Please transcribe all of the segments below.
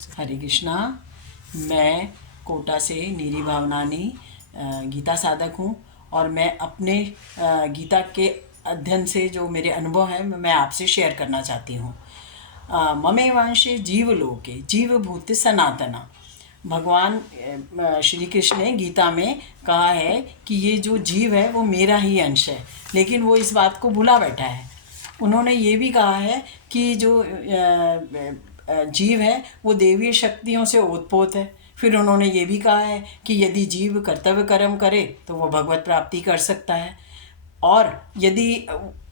हरे कृष्णा। मैं कोटा से नीरी भावनानी गीता साधक हूँ और मैं अपने गीता के अध्ययन से जो मेरे अनुभव हैं मैं आपसे शेयर करना चाहती हूँ। ममेवांशे जीवलोके जीवभूत सनातना। भगवान श्री कृष्ण ने गीता में कहा है कि ये जो जीव है वो मेरा ही अंश है, लेकिन वो इस बात को भुला बैठा है। उन्होंने ये भी कहा है कि जो जीव है वो देवीय शक्तियों से ओतप्रोत है। फिर उन्होंने ये भी कहा है कि यदि जीव कर्तव्य कर्म करे तो वो भगवत प्राप्ति कर सकता है, और यदि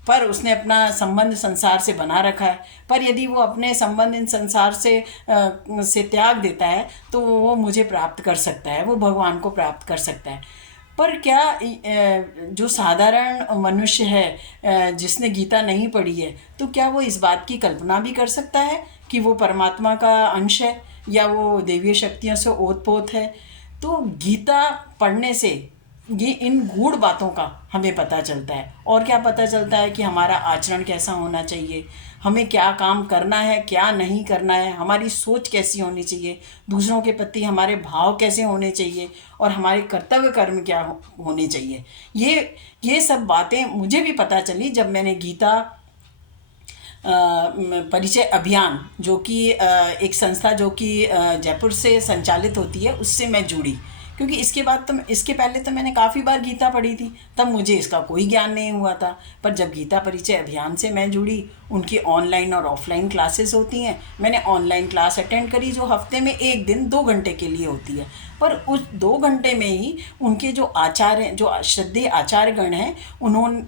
पर उसने अपना संबंध संसार से बना रखा है, पर यदि वो अपने संबंध इन संसार से त्याग देता है तो वो मुझे प्राप्त कर सकता है, वो भगवान को प्राप्त कर सकता है। पर क्या जो साधारण मनुष्य है जिसने गीता नहीं पढ़ी है, तो क्या वो इस बात की कल्पना भी कर सकता है कि वो परमात्मा का अंश है या वो देवीय शक्तियों से ओतप्रोत है? तो गीता पढ़ने से ये इन गूढ़ बातों का हमें पता चलता है। और क्या पता चलता है कि हमारा आचरण कैसा होना चाहिए, हमें क्या काम करना है क्या नहीं करना है, हमारी सोच कैसी होनी चाहिए, दूसरों के प्रति हमारे भाव कैसे होने चाहिए, और हमारे कर्तव्य कर्म क्या होने चाहिए। ये सब बातें मुझे भी पता चली जब मैंने गीता परिचय अभियान, जो कि एक संस्था जो कि जयपुर से संचालित होती है, उससे मैं जुड़ी। क्योंकि इसके पहले तो मैंने काफ़ी बार गीता पढ़ी थी, तब मुझे इसका कोई ज्ञान नहीं हुआ था। पर जब गीता परिचय अभियान से मैं जुड़ी, उनकी ऑनलाइन और ऑफलाइन क्लासेस होती हैं। मैंने ऑनलाइन क्लास अटेंड करी जो हफ्ते में एक दिन 2 घंटे के लिए होती है। पर उस 2 घंटे में ही उनके जो आचार्य, जो श्रद्धेय आचार्यगण हैं,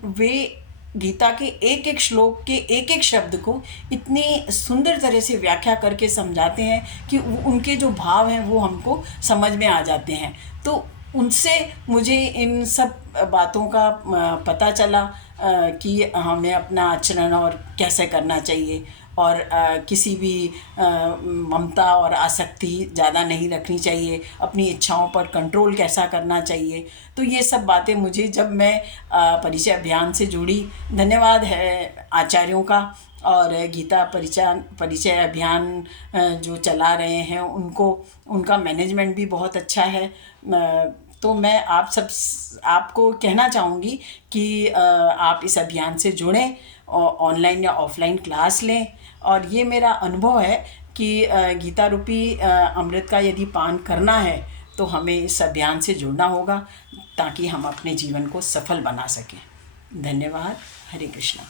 वे गीता के एक एक श्लोक के एक एक शब्द को इतनी सुंदर तरह से व्याख्या करके समझाते हैं कि उनके जो भाव हैं वो हमको समझ में आ जाते हैं। तो उनसे मुझे इन सब बातों का पता चला कि हमें अपना आचरण और कैसे करना चाहिए, और किसी भी ममता और आसक्ति ज़्यादा नहीं रखनी चाहिए, अपनी इच्छाओं पर कंट्रोल कैसा करना चाहिए। तो ये सब बातें मुझे जब मैं परिचय अभियान से जुड़ी, धन्यवाद है आचार्यों का, और गीता परिचय अभियान जो चला रहे हैं उनको, उनका मैनेजमेंट भी बहुत अच्छा है। तो मैं आपको कहना चाहूँगी कि आप इस अभियान से जुड़ें, ऑनलाइन या ऑफलाइन क्लास लें। और ये मेरा अनुभव है कि गीता रूपी अमृत का यदि पान करना है तो हमें इस अभियान से जुड़ना होगा, ताकि हम अपने जीवन को सफल बना सकें। धन्यवाद। हरे कृष्णा।